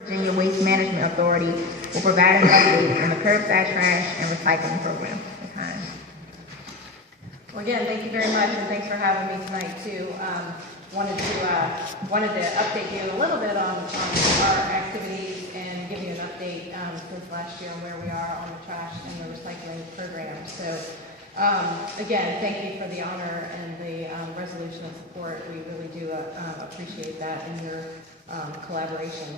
Virginia Waste Management Authority will provide an update on the curbside trash and recycling program. Ms. Hines. Well, again, thank you very much, and thanks for having me tonight too. Wanted to update you a little bit on our activities and give you an update since last year on where we are on the trash and the recycling program. So, again, thank you for the honor and the resolution of support. We really do appreciate that and your collaboration.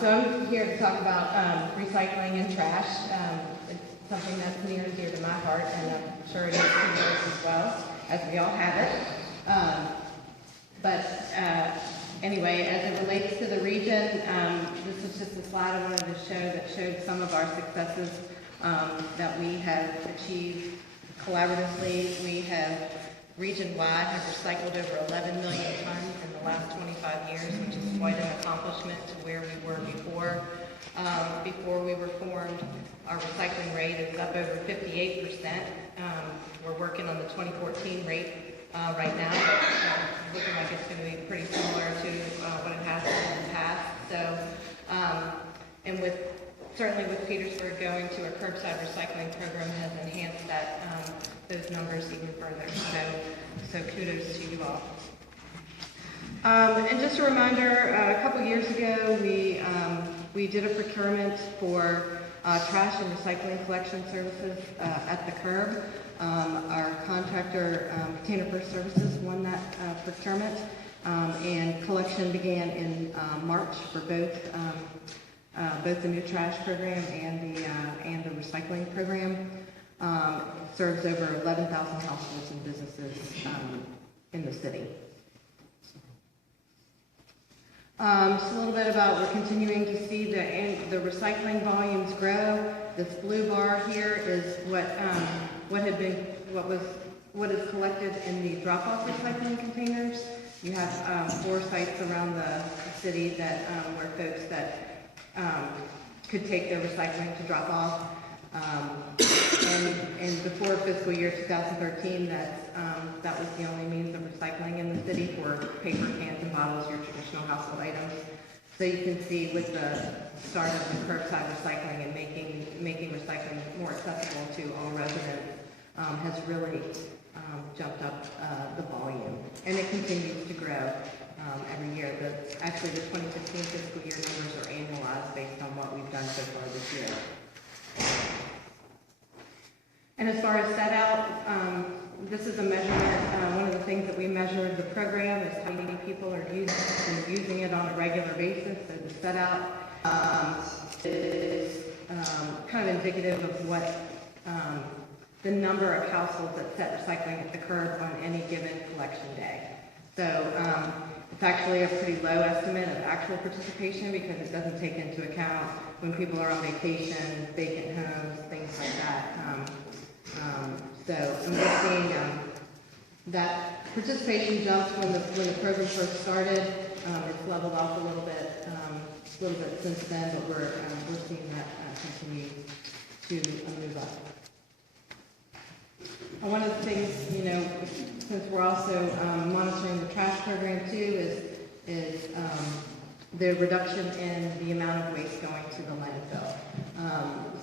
So I'm here to talk about recycling and trash. It's something that's near and dear to my heart, and I'm sure it is to yours as well, as we all have it. Anyway, as it relates to the region, this is just a slide I wanted to show that showed some of our successes that we have achieved collaboratively. We have region-wide have recycled over 11 million tons in the last 25 years, which is quite an accomplishment to where we were before. Before we were formed, our recycling rate is up over 58%. We're working on the 2014 rate right now, but looking like it's going to be pretty similar to what it has been in the past. So, and certainly with Petersburg going to a curbside recycling program has enhanced that those numbers even further. So kudos to you all. And just a reminder, a couple years ago we did a procurement for trash and recycling collection services at the curb. Our contractor, Container First Services, won that procurement, and collection began in March for both the new trash program and the recycling program. It serves over 11,000 households and businesses in the city. Just a little bit about we're continuing to see the recycling volumes grow. This blue bar here is what is collected in the drop-off recycling containers. You have 4 sites around the city that where folks that could take their recycling to drop off. And before fiscal year 2013, that was the only means of recycling in the city for paper, cans, and bottles, your traditional household items. So you can see with the start of the curbside recycling and making recycling more accessible to all residents has really jumped up the volume, and it continues to grow every year. Actually, the 2015 fiscal year numbers are annualized based on what we've done so far this year. And as far as set out, this is a measurement. One of the things that we measure the program is how many people are using it on a regular basis. So the set out is kind of indicative of what the number of households that set recycling at the curb on any given collection day. So it's actually a pretty low estimate of actual participation because it doesn't take into account when people are on vacation, vacant homes, things like that. And we're seeing that participation jumped when the program first started. It's leveled off a little bit since then, but we're seeing that continue to move up. One of the things, since we're also monitoring the trash program too, is the reduction in the amount of waste going to the landfill.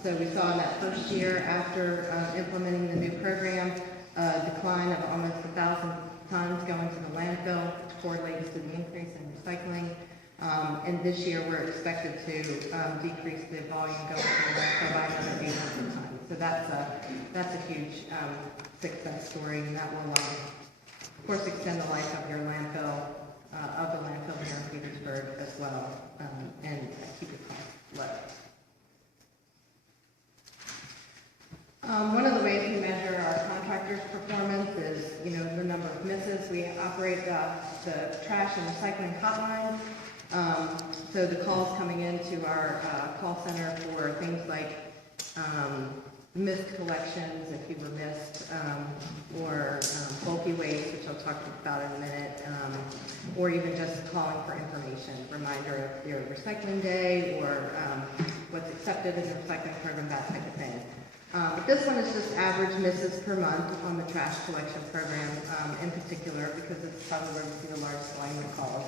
So we saw in that first year after implementing the new program, a decline of almost 1,000 tons going to the landfill, which correlates to the increase in recycling. And this year we're expected to decrease the volume going to the landfill by another 800 tons. So that's a huge success story, and that will, of course, extend the life of your landfill, here in Petersburg as well, and keep your costs low. One of the ways we measure our contractors' performance is, the number of misses. We operate the trash and recycling hotline. So the calls coming into our call center for things like missed collections, if you were missed, or bulky waste, which I'll talk about in a minute, or even just calling for information, reminder of your recycling day, or what's accepted in the recycling program, that type of thing. But this one is just average misses per month on the trash collection program in particular, because it's probably where we see the largest volume of calls.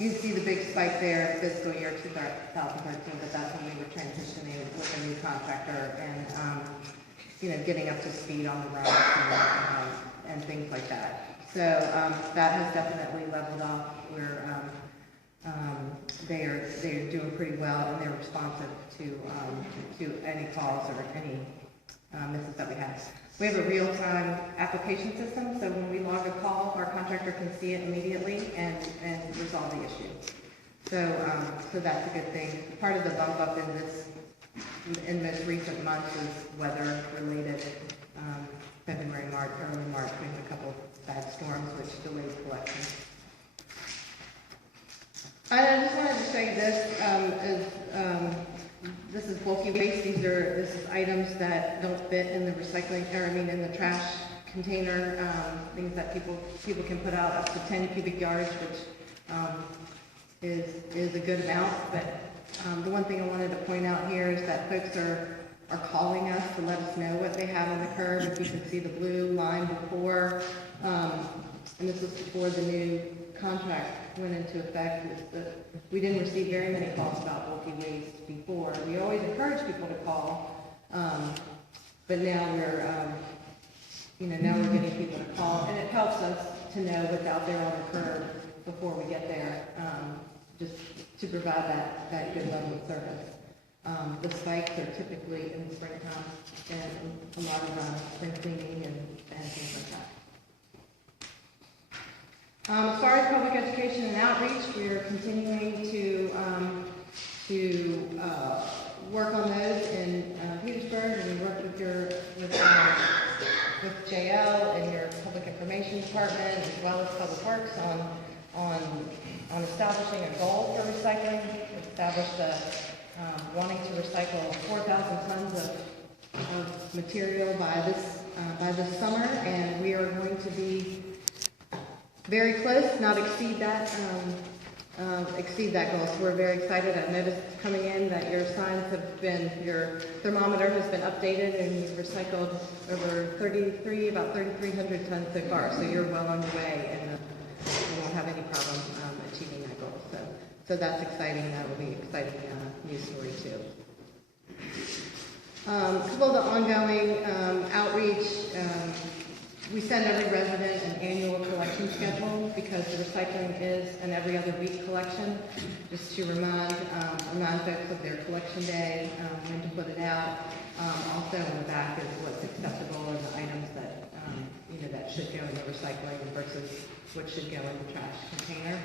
you see the big spike there, fiscal year 2013, but that's when we were transitioning with a new contractor and, getting up to speed on the routes and things like that. So that has definitely leveled off. They're doing pretty well, and they're responsive to any calls or any misses that we have. We have a real-time application system, so when we log a call, our contractor can see it immediately and resolve the issue. So that's a good thing. Part of the bump up in most recent months is weather related. February, March, early March, we had a couple of bad storms which delayed collection. I just wanted to show you this. This is bulky waste. This is items that don't fit in the in the trash container. Things that people can put out up to 10 cubic yards, which is a good amount. But the one thing I wanted to point out here is that folks are calling us to let us know what they have on the curb. If you can see the blue line before, and this was before the new contract went into effect, is that we didn't receive very many calls about bulky waste before. We always encourage people to call, but now we're getting people to call, and it helps us to know what's out there on the curb before we get there, just to provide that good level of service. The spikes are typically in the springtime, and a lot of spring cleaning and things like that. As far as public education and outreach, we are continuing to work on those in Petersburg, and we work with JL and your public information department as well as Public Works on establishing a goal for recycling. Established wanting to recycle 4,000 tons of material by this summer, and we are going to be very close, not exceed that goal. So we're very excited. I've noticed coming in that your thermometer has been updated, and you've recycled over about 3,300 tons so far. So you're well on your way, and you won't have any problem achieving that goal. So that's exciting. That will be an exciting news story too. A couple of the ongoing outreach. We send every resident an annual collection schedule because the recycling is an every other week collection, just to remind folks of their collection day, when to put it out. Also on the back is what's acceptable and the items that that should go in the recycling versus what should go in the trash container.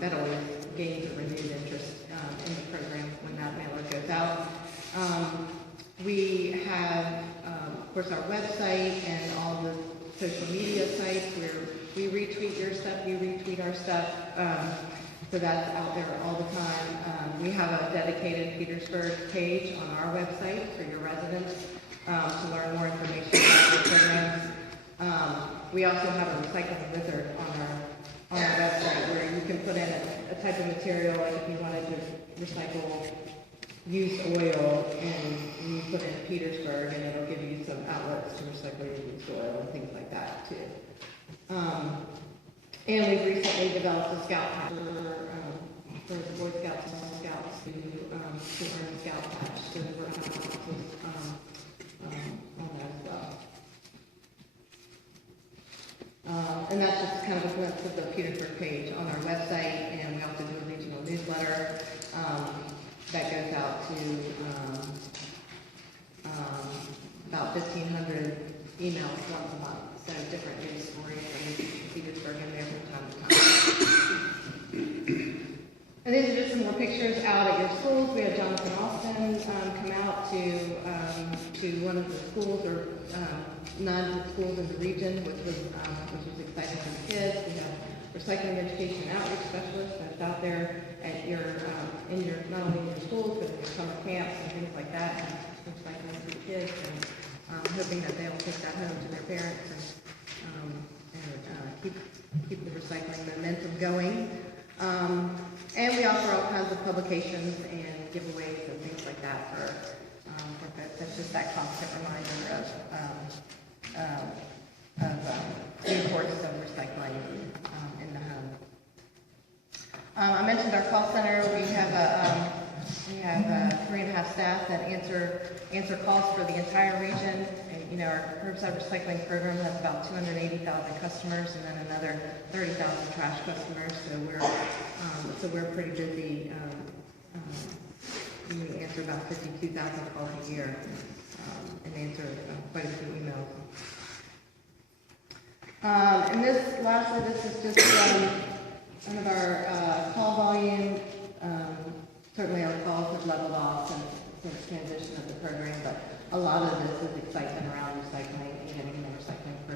That always gains a renewed interest in the program when that mailer goes out. We have, of course, our website and all the social media sites where we retweet your stuff, you retweet our stuff, so that's out there all the time. We have a dedicated Petersburg page on our website for your residents to learn more information about the programs. We also have a recycling wizard on our website where you can put in a type of material, like if you wanted to recycle used oil, and you put in Petersburg, and it'll give you some outlets to recycle your used oil and things like that too. And we've recently developed a scout patch for the Boy Scouts and Scouts to earn a scout patch. So we're working on that as well. And that's just kind of a glimpse of the Petersburg page on our website, and we also do a regional newsletter that goes out to about 1,500 emails once a month. So different news stories from Petersburg in there from time to time. And these are just some more pictures out at your schools. We have Jonathan Austin come out to one of the schools, or none of the schools in the region, which was exciting for the kids. We have recycling education and outreach specialists that's out there at your not only in your schools but in your summer camps and things like that, and recycling for the kids, and hoping that they'll take that home to their parents and keep the recycling momentum going. And we offer all kinds of publications and giveaways and things like that for folks. That's just that constant reminder of the importance of recycling in the home. I mentioned our call center. We have 3.5 staff that answer calls for the entire region. And, you know, our curbside recycling program has about 280,000 customers, and then another 30,000 trash customers. So we're pretty busy. We answer about 52,000 calls a year, and answer quite a few emails. And lastly, this is just one of our call volume. Certainly our calls have leveled off since transition of the program, but a lot of this is excitement around